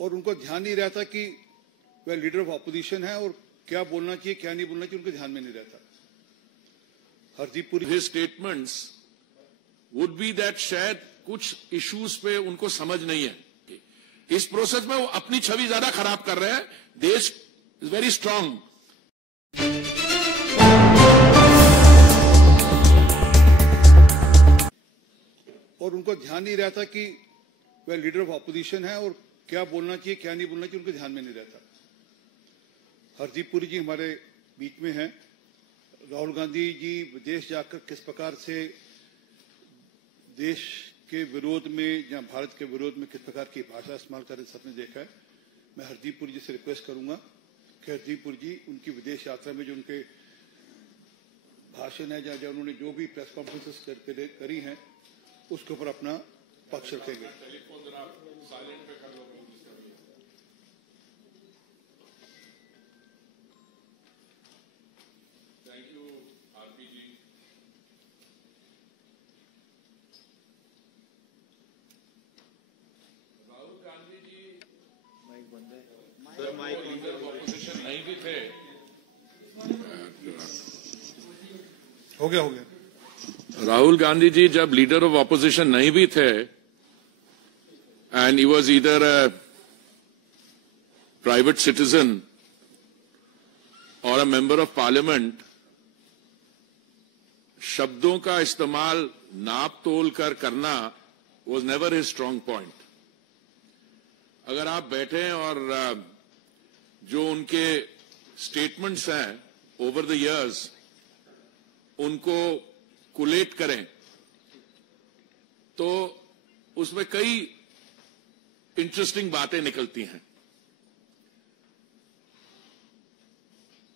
और उनको ध्यान नहीं रहता कि वह लीडर ऑफ ऑपोजिशन है और क्या बोलना चाहिए क्या नहीं बोलना चाहिए, उनके ध्यान में नहीं रहता। Hardeep Puri His statements would be that शायद कुछ इश्यूज पे उनको समझ नहीं है। इस प्रोसेस में वो अपनी छवि ज्यादा खराब कर रहे हैं। देश इज वेरी स्ट्रांग। और उनको ध्यान नहीं रहता कि वह लीडर ऑफ ऑपोजिशन है और क्या बोलना चाहिए क्या नहीं बोलना चाहिए, उनके ध्यान में नहीं रहता। हरदीप पुरी जी हमारे बीच में हैं। राहुल गांधी जी विदेश जाकर किस प्रकार से देश के विरोध में या भारत के विरोध में किस प्रकार की भाषा इस्तेमाल कर रहे सबने देखा है। मैं हरदीप पुरी जी से रिक्वेस्ट करूंगा कि हरदीप पुरी जी उनकी विदेश यात्रा में जो उनके भाषण है या उन्होंने जो भी प्रेस कॉन्फ्रेंसेस करी हैं उसके ऊपर अपना पक्ष रखेंगे। Thank you RP ji. Rahul Gandhi ji mike बंद है। लीडर ऑफ ऑपोजिशन नहीं भी थे। हो गया। राहुल गांधी जी जब लीडर ऑफ ऑपोजिशन नहीं भी थे and he was either a private citizen और अ मेंबर ऑफ पार्लियामेंट, शब्दों का इस्तेमाल नाप तोल कर करना was never his strong point. अगर आप बैठे और जो उनके स्टेटमेंट्स हैं ओवर द इयर्स उनको कुलेट करें तो उसमें कई इंटरेस्टिंग बातें निकलती हैं।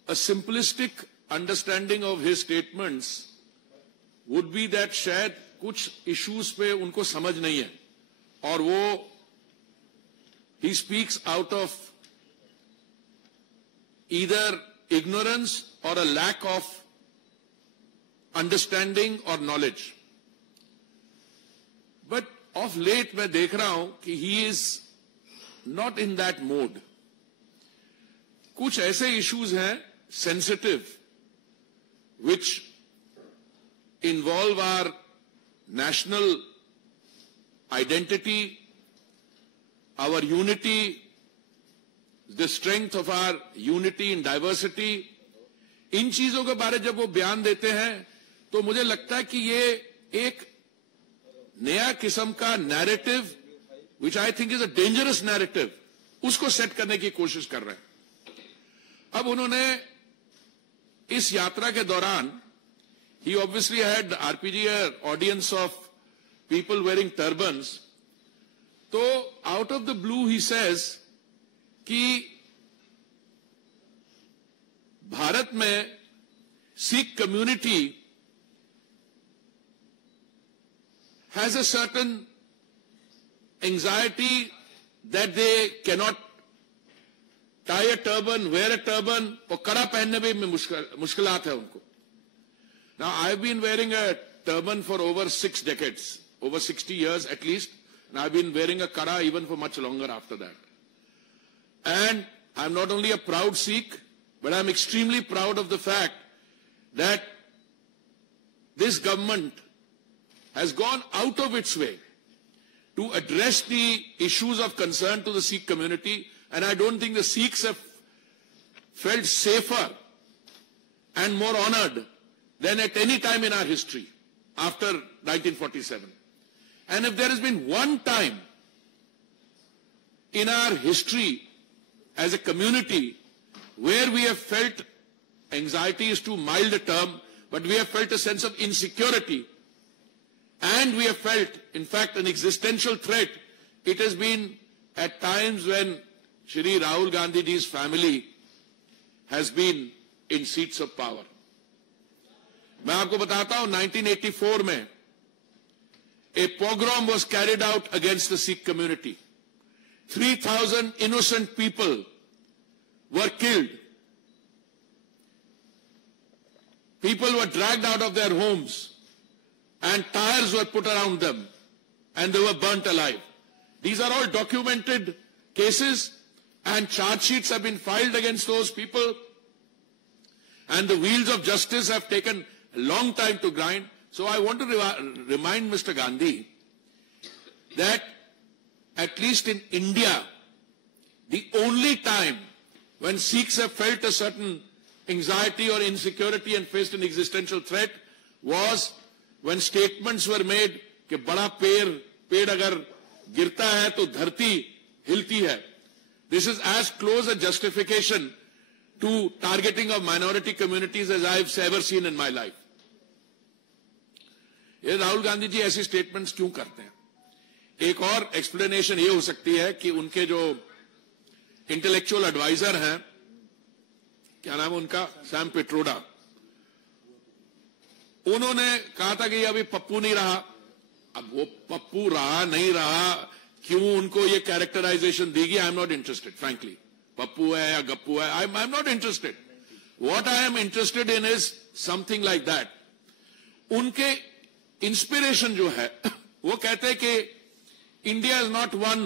A simplistic understanding of his statements would be that शायद कुछ इश्यूज पे उनको समझ नहीं है और वो he speaks out of either ignorance or a lack of understanding or knowledge. But of late मैं देख रहा हूं कि he is not in that mode. कुछ ऐसे issues हैं sensitive which involve our national identity, our unity, the strength of our unity in diversity. इन चीजों के बारे जब वो बयान देते हैं तो मुझे लगता है कि ये एक नया किस्म का narrative which I think is a dangerous narrative उसको सेट करने की कोशिश कर रहे हैं। अब उन्होंने इस यात्रा के दौरान ही obviously had RPG audience of people wearing turbans, तो out of the blue he says कि भारत में Sikh community has a certain anxiety that they cannot tie a turban, wear a turban, और कड़ा पहनने में मुश्किलात है उनको। Now I've been wearing a turban for over 6 decades, over 60 years at least, and I've been wearing a kara even for much longer after that. And I'm not only a proud Sikh, but I'm extremely proud of the fact that this government has gone out of its way to address the issues of concern to the Sikh community, and I don't think the Sikhs have felt safer and more honored than at any time in our history after 1947. And if there has been one time in our history as a community where we have felt, anxiety is too mild a term, but we have felt a sense of insecurity, and we have felt, in fact, an existential threat, it has been at times when Shri Rahul Gandhi ji's family has been in seats of power. मैं आपको बताता हूं 1984 में a pogrom was carried out against the Sikh community. 3,000 innocent people were killed. People were dragged out of their homes and tires were put around them and they were burnt alive. These are all documented cases and charge sheets have been filed against those people, and the wheels of justice have taken a long time to grind. So I want to remind Mr. Gandhi that at least in India, the only time when Sikhs have felt a certain anxiety or insecurity and faced an existential threat was when statements were made कि बड़ा पेड़ अगर गिरता है तो धरती हिलती है. This is as close a justification to targeting of minority communities as I have ever seen in my life. ये राहुल गांधी जी ऐसी स्टेटमेंट्स क्यों करते हैं? एक और एक्सप्लेनेशन ये हो सकती है कि उनके जो इंटेलेक्चुअल एडवाइजर हैं, क्या नाम है उनका, सैम पिट्रोडा, उन्होंने कहा था कि अभी पप्पू नहीं रहा. अब वो पप्पू रहा नहीं रहा, क्यों उनको ये कैरेक्टराइजेशन दी गई, I am not interested frankly. Pappu है या गप्पू है, I am not interested. What I am interested in is something like that. उनके इंस्पिरेशन जो है वो कहते हैं कि India is not one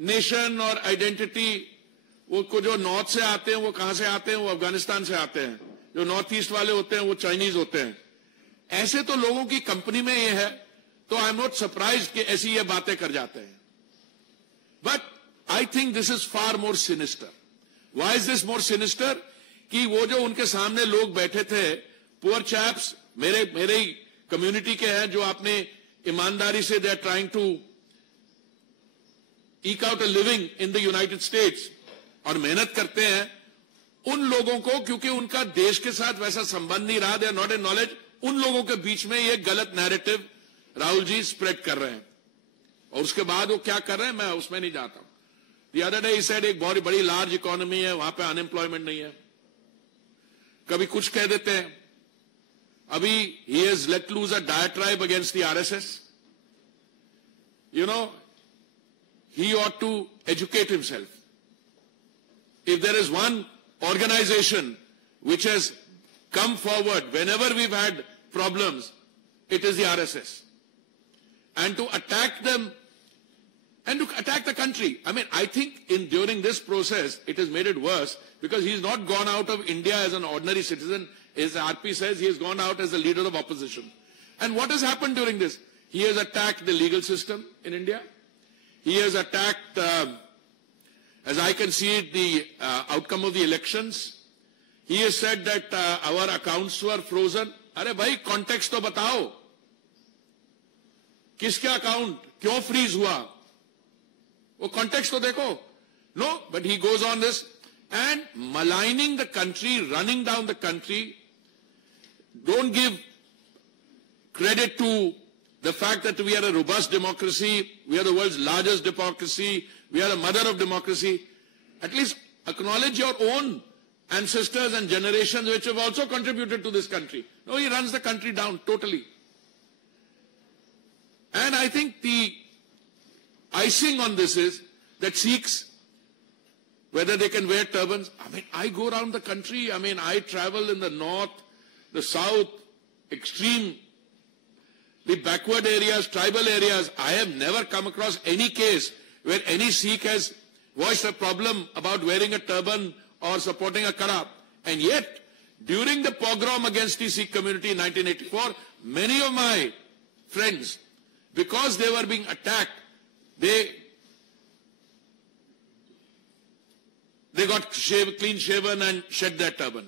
nation और आइडेंटिटी. वो को जो नॉर्थ से आते हैं वो कहां से आते हैं, वो अफगानिस्तान से आते हैं. जो नॉर्थ ईस्ट वाले होते हैं वो चाइनीज होते हैं. ऐसे तो लोगों की कंपनी में ये है, तो आई एम नॉट सरप्राइज्ड कि ऐसी ये बातें कर जाते हैं. But I think this is far more sinister. Why is this more sinister? कि वो जो उनके सामने लोग बैठे थे, पुअर चैप्स, मेरे ही कम्युनिटी के हैं, जो आपने ईमानदारी से they are trying to eke out a living in the United States और मेहनत करते हैं, उन लोगों को, क्योंकि उनका देश के साथ वैसा संबंध नहीं रहा, they are not in knowledge, उन लोगों के बीच में ये गलत नैरेटिव राहुल जी स्प्रेड कर रहे हैं. और उसके बाद वो क्या कर रहे हैं मैं उसमें नहीं जाता हूं. The other day he said एक बहुत बड़ी लार्ज इकोनॉमी है, वहां पे अनएम्प्लॉयमेंट नहीं है. कभी कुछ कह देते हैं. अभी he has let loose a diatribe against the RSS. You know, he ought to educate himself. If there is one organization which has come forward whenever we've had problems, it is the RSS. And to attack them and to attack the country. I mean, I think during this process, it has made it worse because he's not gone out of India as an ordinary citizen. As RP says, he has gone out as a leader of opposition. And what has happened during this? He has attacked the legal system in India. He has attacked, as I can see it, the outcome of the elections. He has said that our accounts were frozen. अरे भाई context तो बताओ, किसके account क्यों freeze हुआ, वो context तो देखो. No, but he goes on this and maligning the country, running down the country. Don't give credit to the fact that we are a robust democracy, we are the world's largest democracy, we are a mother of democracy. At least acknowledge your own ancestors and generations which have also contributed to this country. No, he runs the country down totally. And I think the icing on this is that Sikhs, whether they can wear turbans, I mean, I go around the country, I mean, I travel in the north, the south, extreme, the backward areas, tribal areas. I have never come across any case where any Sikh has voiced a problem about wearing a turban or supporting a kara. And yet, during the pogrom against the Sikh community in 1984, many of my friends, because they were being attacked, they got clean shaven and shed their turban.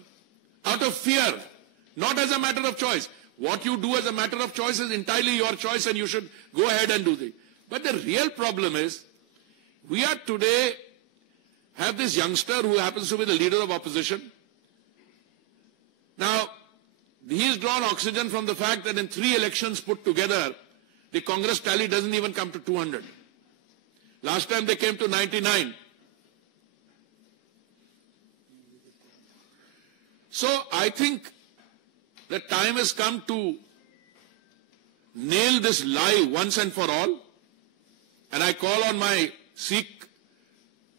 Out of fear, not as a matter of choice. What you do as a matter of choice is entirely your choice and you should go ahead and do it. But the real problem is, we are today have this youngster who happens to be the leader of opposition. Now, he has drawn oxygen from the fact that in 3 elections put together, the Congress tally doesn't even come to 200. Last time they came to 99. So I think the time has come to nail this lie once and for all. And I call on my Sikh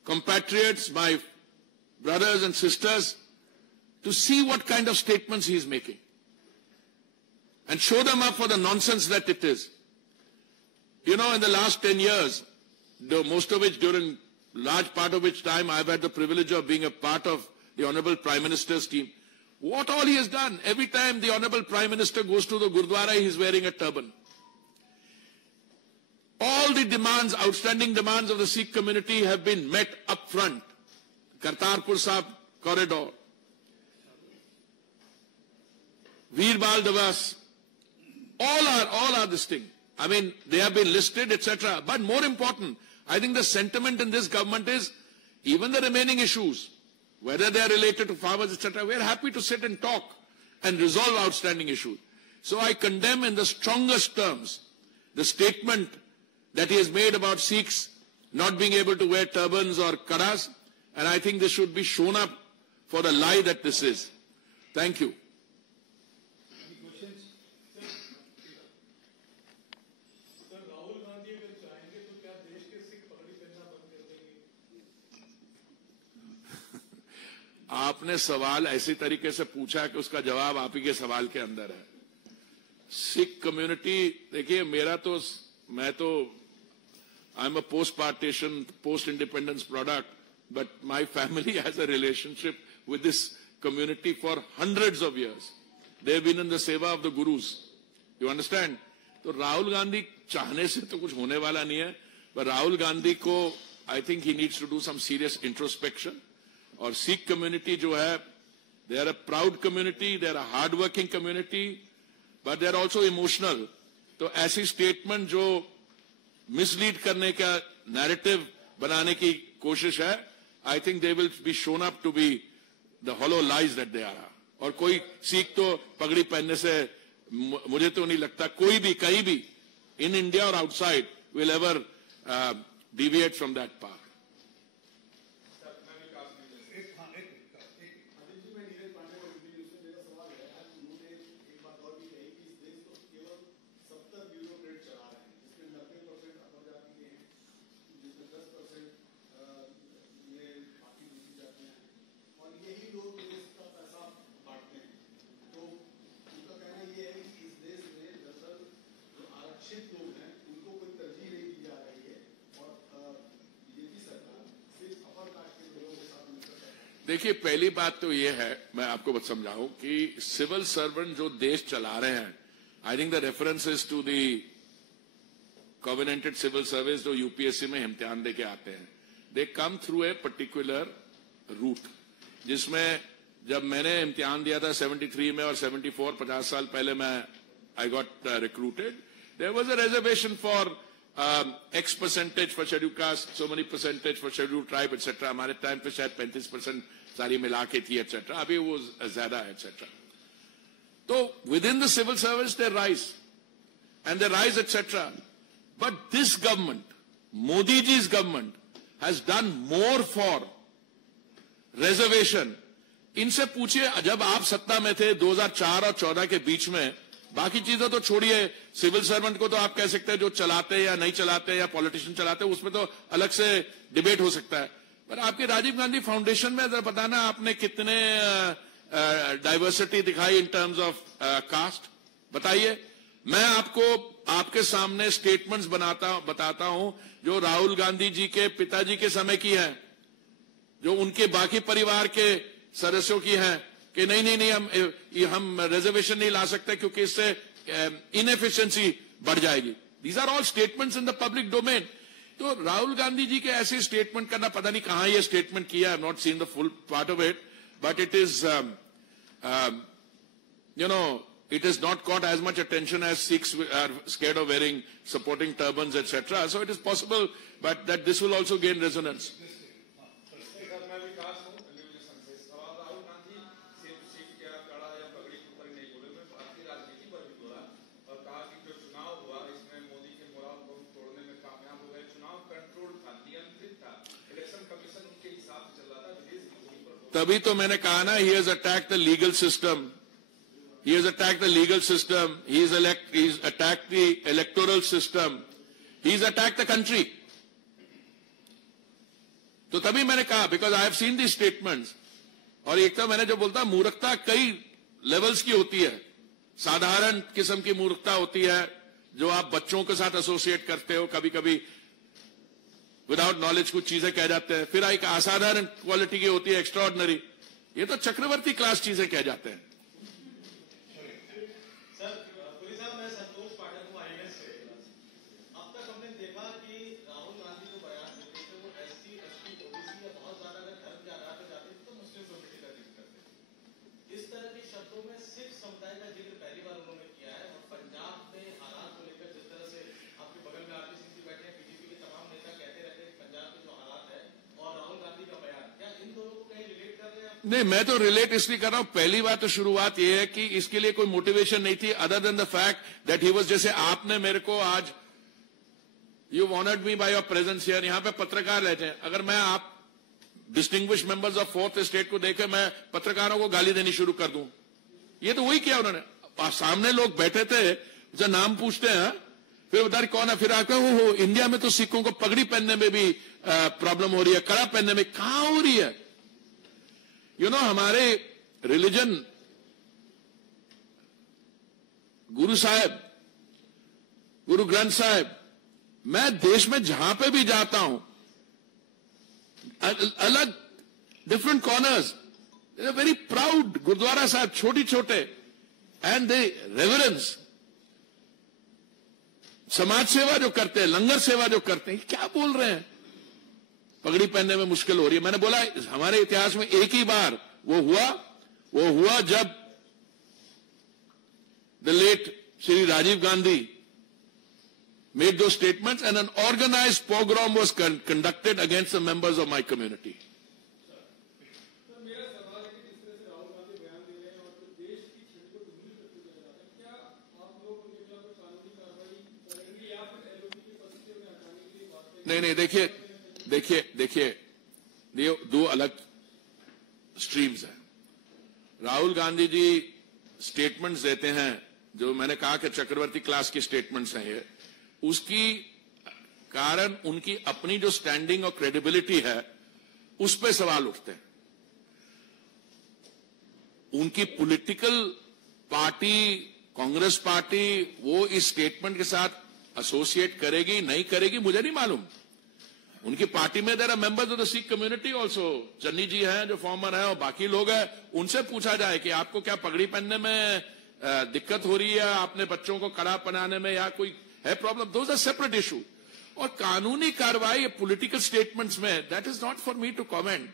compatriots, my brothers and sisters, to see what kind of statements he is making and show them up for the nonsense that it is. You know, in the last 10 years, most of which during large part of which time I've had the privilege of being a part of the Honorable Prime Minister's team. What all he has done. Every time the Honorable Prime Minister goes to the Gurdwara, he's wearing a turban. All the demands, outstanding demands of the Sikh community have been met up front. Kartarpur Sahib corridor, Veerbal Davas, all are this thing. I mean, they have been listed, etc. But more important, I think the sentiment in this government is even the remaining issues, whether they are related to farmers, etc., we are happy to sit and talk and resolve outstanding issues. So I condemn in the strongest terms the statement that he has made about Sikhs not being able to wear turbans or karas, and I think this should be shown up for the lie that this is. Thank you. आपने सवाल ऐसी तरीके से पूछा कि उसका जवाब आप ही के सवाल के अंदर है. सिख कम्युनिटी, देखिए मैं तो I am a post partition, post independence product, but my family has a relationship with this community for hundreds of years. They have been in the seva of the gurus. You understand? तो राहुल गांधी चाहने से तो कुछ होने वाला नहीं है, पर राहुल गांधी को I think he needs to do some serious introspection. और सिख कम्युनिटी जो है, they are a proud community, they are a hard working community, but they are also emotional. तो ऐसी स्टेटमेंट जो मिसलीड करने का नैरेटिव बनाने की कोशिश है, I think they will be shown up to be the hollow lies that they are. और कोई सिख तो पगड़ी पहनने से मुझे तो नहीं लगता कोई भी कहीं भी इन इंडिया और outside will ever deviate from that path. देखिए, पहली बात तो ये है, मैं आपको बस समझाऊं कि सिविल सर्वेंट जो देश चला रहे हैं, I think the reference is to the covenanted civil service जो यूपीएससी में इम्तिहान देके आते हैं. They come through a particular route, जिसमें जब मैंने इम्तिहान दिया था 73 में और 74, 50 साल पहले मैं I got recruited, there was a reservation for X percentage for scheduled caste, so many percentage for scheduled tribe, etc. हमारे टाइम पे शायद 35% सारी मिला के थी, etc. अभी वो ज्यादा है, etc. तो within the civil service they rise, and they rise, etc. But this government, Modi ji's government, has done more for reservation. इनसे पूछिए, जब आप सत्ता में थे 2004 और 14 के बीच में, बाकी चीजें तो छोड़िए, सिविल सर्वेंट को तो आप कह सकते हैं जो चलाते हैं या नहीं चलाते या पॉलिटिशियन चलाते हैं, उसमें तो अलग से डिबेट हो सकता है. पर आपके राजीव गांधी फाउंडेशन में जरा बताना आपने कितने डाइवर्सिटी दिखाई इन टर्म्स ऑफ कास्ट, बताइए. मैं आपको आपके सामने स्टेटमेंट्स बताता हूं जो राहुल गांधी जी के पिताजी के समय की है, जो उनके बाकी परिवार के सदस्यों की है, कि नहीं हम रिजर्वेशन नहीं ला सकते क्योंकि इससे इनएफिशिएंसी बढ़ जाएगी. These are all statements in the public domain. तो राहुल गांधी जी के ऐसे स्टेटमेंट करना, पता नहीं कहां ये स्टेटमेंट किया, I have not seen the full part of it, but it is it has not caught as much attention as Sikhs are scared of wearing, supporting turbans, etc. So it is possible, but that this will also gain resonance. तभी तो मैंने कहा ना, he has attacked the legal system. He has attacked the legal system. He's attacked the electoral system. He's attacked the country. तो तभी मैंने कहा, because I have seen these statements. और एक तो मैंने जो बोलता, मूर्खता कई लेवल्स की होती है. साधारण किस्म की मूर्खता होती है जो आप बच्चों के साथ एसोसिएट करते हो, कभी कभी विदाउट नॉलेज कुछ चीजें कह जाते हैं, फिर एक असाधारण क्वालिटी की होती है, एक्स्ट्राऑर्डिनरी। ये तो चक्रवर्ती क्लास चीजें कह जाते हैं। नहीं, मैं तो रिलेट इसलिए कर रहा हूं, पहली बात तो शुरुआत यह है कि इसके लिए कोई मोटिवेशन नहीं थी other than the fact that he was, जैसे आपने मेरे को आज you honoured me by your presence here, यहां पे पत्रकार रहते हैं, अगर मैं आप distinguish members of fourth state को देखे मैं पत्रकारों को गाली देनी शुरू कर दूं, ये तो वही किया उन्होंने। सामने लोग बैठे थे, जो नाम पूछते हैं, फिर बता कौन है, फिर आकर हो इंडिया में तो सिखों को पगड़ी पहनने में भी प्रॉब्लम हो रही है, कड़ा पहनने में कहां हो रही है? हमारे रिलीजन, गुरु साहब, गुरु ग्रंथ साहब, मैं देश में जहां पे भी जाता हूं, अलग different corners, very proud gurdwara Sahib, छोटी छोटे, एंड दे रेवरेंस, समाज सेवा जो करते हैं, लंगर सेवा जो करते हैं, क्या बोल रहे हैं? पगड़ी पहनने में मुश्किल हो रही है। मैंने बोला हमारे इतिहास में एक ही बार वो हुआ जब the late Shri Rajiv Gandhi made two statements and an organised pogrom was conducted against the members of my community. नहीं, देखिए दो अलग स्ट्रीम्स हैं। राहुल गांधी जी स्टेटमेंट्स देते हैं, जो मैंने कहा कि चक्रवर्ती क्लास की स्टेटमेंट्स हैं ये, उसकी कारण उनकी अपनी जो स्टैंडिंग और क्रेडिबिलिटी है उस पर सवाल उठते हैं। उनकी पॉलिटिकल पार्टी, कांग्रेस पार्टी, वो इस स्टेटमेंट के साथ एसोसिएट करेगी नहीं करेगी मुझे नहीं मालूम। उनकी पार्टी में there are members of the Sikh community also, Channi ji हैं जो फॉर्मर हैं और बाकी लोग हैं, उनसे पूछा जाए कि आपको क्या पगड़ी पहनने में दिक्कत हो रही है, आपने बच्चों को कड़ा पहनाने में या कोई है problem, those are separate issue. और कानूनी कार्रवाई पॉलिटिकल स्टेटमेंट्स में, that is not for me to comment.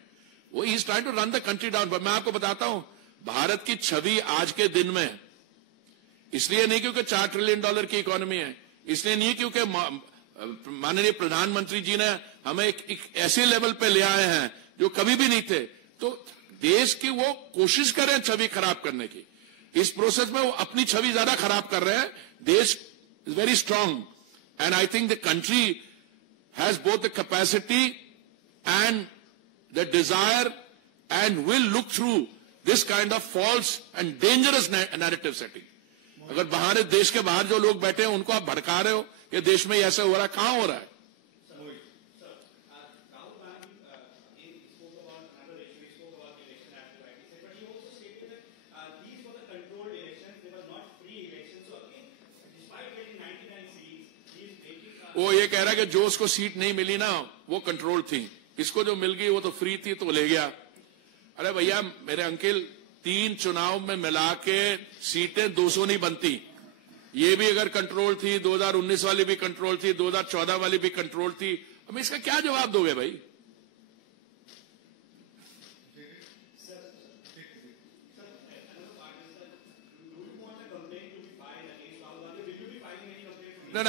वो he is trying to run the country down. पर मैं आपको बताता हूं, भारत की छवि आज के दिन में, इसलिए नहीं क्योंकि $4 ट्रिलियन की इकोनॉमी है, इसलिए नहीं क्योंकि माननीय प्रधानमंत्री जी ने हमें एक ऐसे लेवल पे ले आए हैं जो कभी भी नहीं थे, तो देश की वो कोशिश कर रहे हैं छवि खराब करने की। इस प्रोसेस में वो अपनी छवि ज्यादा खराब कर रहे हैं। देश is very strong and I think the country has both the capacity and the desire and will look through this kind of false and dangerous narrative setting. अगर बाहर देश के बाहर जो लोग बैठे हैं उनको आप भड़का रहे हो कि देश में ऐसा हो रहा है, कहां हो रहा है? वो ये कह रहा है कि जो उसको सीट नहीं मिली ना वो कंट्रोल थी, इसको जो मिल गई वो तो फ्री थी तो ले गया। अरे भैया मेरे अंकल, 3 चुनाव में मिला के सीटें 200 नहीं बनती। ये भी अगर कंट्रोल थी, 2019 वाली भी कंट्रोल थी, 2014 वाली भी कंट्रोल थी, हम इसका क्या जवाब दोगे भाई? No,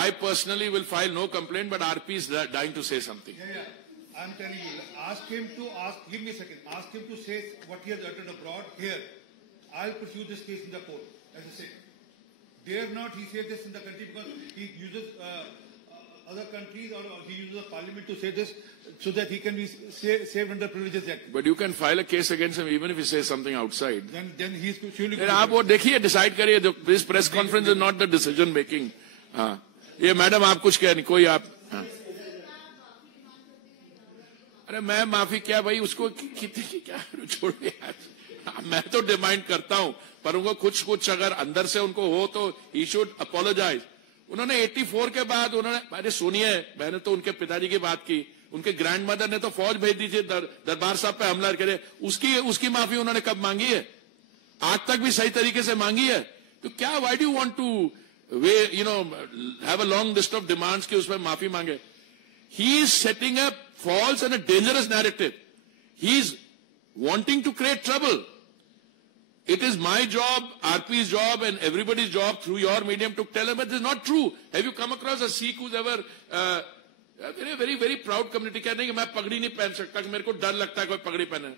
I personally will file no complaint, but RP is dying to say something. Yeah. I'm telling you, give me a second, ask him to say what he has uttered abroad here. I'll pursue this case in the court, as I said. Dare not he say this in the country because he uses other countries or he uses the parliament to say this so that he can be saved under Privileges Act. But you can file a case against him even if he says something outside. Then he is surely. आप वो देखिए, decide करिए. This press conference is not the decision making. हाँ, ये madam आप कुछ कह नहीं, कोई आप. हाँ. अरे मैं माफी क्या भाई, उसको कितनी क्या छोड़िए यार. मैं तो डिमांड करता हूं, पर उनको कुछ अगर अंदर से उनको हो तो ही शुड अपोलोजाइज. उन्होंने 84 के बाद उन्होंने, अरे सुनिए, मैंने तो उनके पिताजी की बात की, उनके ग्रैंड मदर ने तो फौज भेज दी थी दरबार साहब पे हमला करे, उसकी माफी उन्होंने कब मांगी है? आज तक भी सही तरीके से मांगी है? तो क्या, why do want to have a long list of demands कि उसमें माफी मांगे? He is setting a false and a dangerous narrative. He is wanting to create trouble. It is my job, RP's job, and everybody's job through your medium to tell them that this is not true. Have you come across a Sikh who's ever a very, very proud community कहते हैं कि मैं पगड़ी नहीं पहन सकता, कि मेरे को डर लगता है कोई पगड़ी पहने?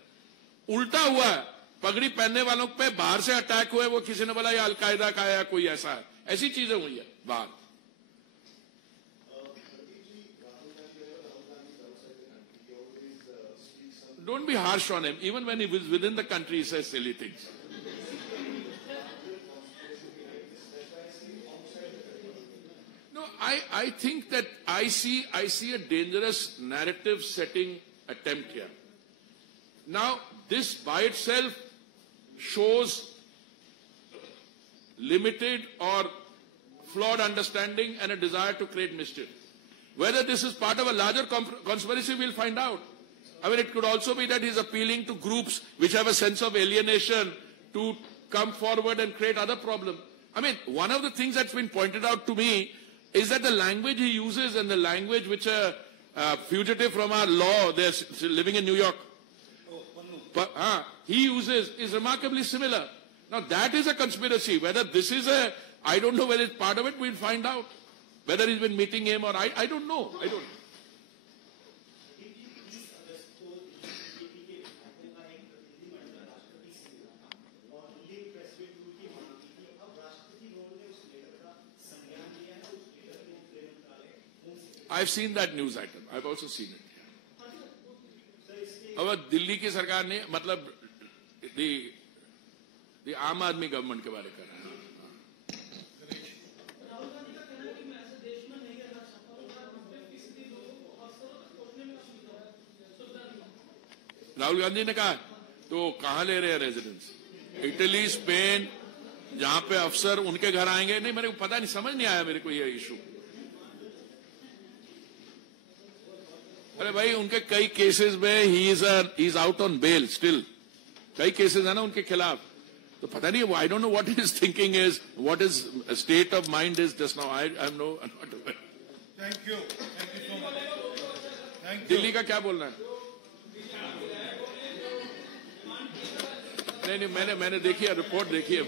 उल्टा हुआ है, पगड़ी पहनने वालों पे बाहर से अटैक हुए, वो किसी ने बोला ये अलकायदा का है या कोई ऐसा है, ऐसी चीजें हुई है बाहर. Don't be harsh on him. Even when he was within the country, he says silly things. No, I think that I see a dangerous narrative setting attempt here. Now, this by itself shows limited or flawed understanding and a desire to create mischief. Whether this is part of a larger conspiracy, we'll find out. I mean, it could also be that he's appealing to groups which have a sense of alienation to come forward and create other problems. I mean, one of the things that's been pointed out to me is that the language he uses and the language which a fugitive from our law, they're living in New York, he uses is remarkably similar. Now, that is a conspiracy. Whether this is I don't know whether it's part of it, we'll find out. Whether he's been meeting him or I don't know. I don't know. I've seen that news item. I've also seen it. अब दिल्ली की सरकार ने, मतलब the आम आदमी government के बारे में कर रहा है. राहुल गांधी ने कहा तो कहां ले रहे हैं रेजिडेंस? इटली, स्पेन, जहां पे अफसर उनके घर आएंगे? नहीं, मेरे को पता नहीं, समझ नहीं आया मेरे को ये इशू. अरे भाई, उनके कई केसेस में he is out on bail still. कई केसेस है ना उनके खिलाफ. तो पता नहीं, I don't know what his thinking is, what is state of mind is just now. I am no. Thank you so much. Delhi का क्या बोलना है? नहीं, मैंने देखी है, रिपोर्ट देखी है.